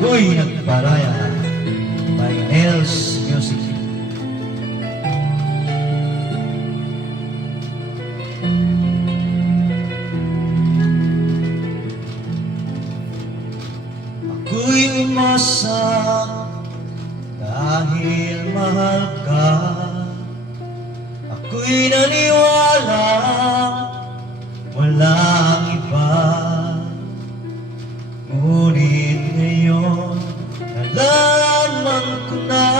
Ako'y nagparaya by Nels Music. Ako'y umasa dahil mahal ka. Ako'y naniwala walang iba. Ngunit ngayon nalaman ko na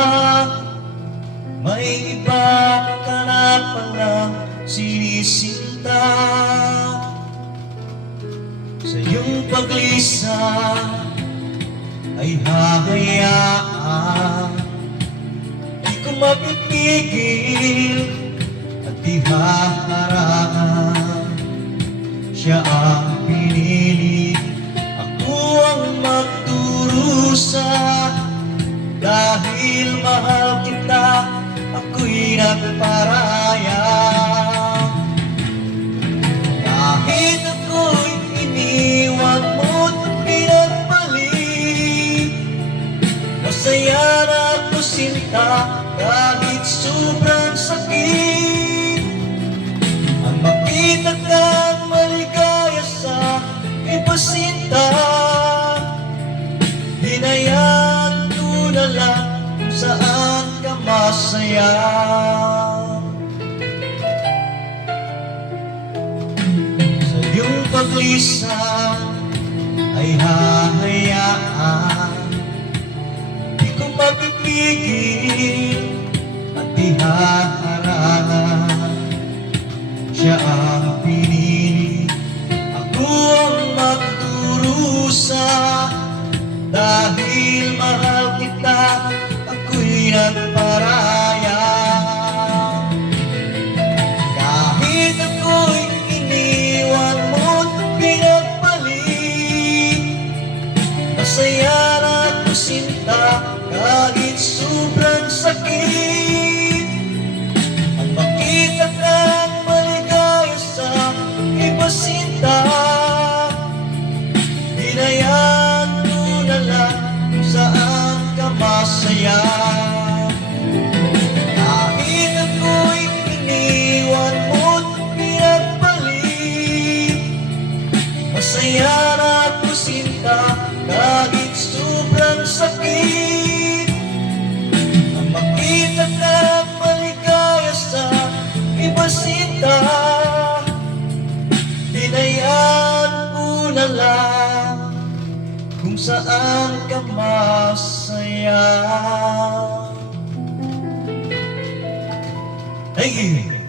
may iba ka na palang sinisinta. Sa iyong paglisan ay hahayaan, di ko mapipigil at di haharangan. Siya ang pinili, ako ang magdurusa. Dahil mahal kita, ako'y nagparaya. Kahit ako'y iniwan mo't pinagbalik, masaya na ako sinta kahit sobrang sakit. Ang makita kang maligaya sa iba sinta, hinayaan ko na lang kung saan ka masaya. Sa iyong paglisan ay hahayaan, di ko mapipigil at di haharangan. Siya ang pinili, ako ang magdurusa. Dahil mahal kita, ako'y nagparaya. Kahit ako'y iniwan mo't pinagbalik, masaya na ako sinta kahit sobrang sakit. Ang makita kang maligaya sa iba sinta, hinayaan ko na lang kung saan ka masaya. Kahit ako'y iniwan mo't pinagbalik, masaya na ako sinta kahit sobrang sakit. Ang makita kang maligaya sa iba sinta, hinayaan ko na lang kung saan ka masaya. Thank you.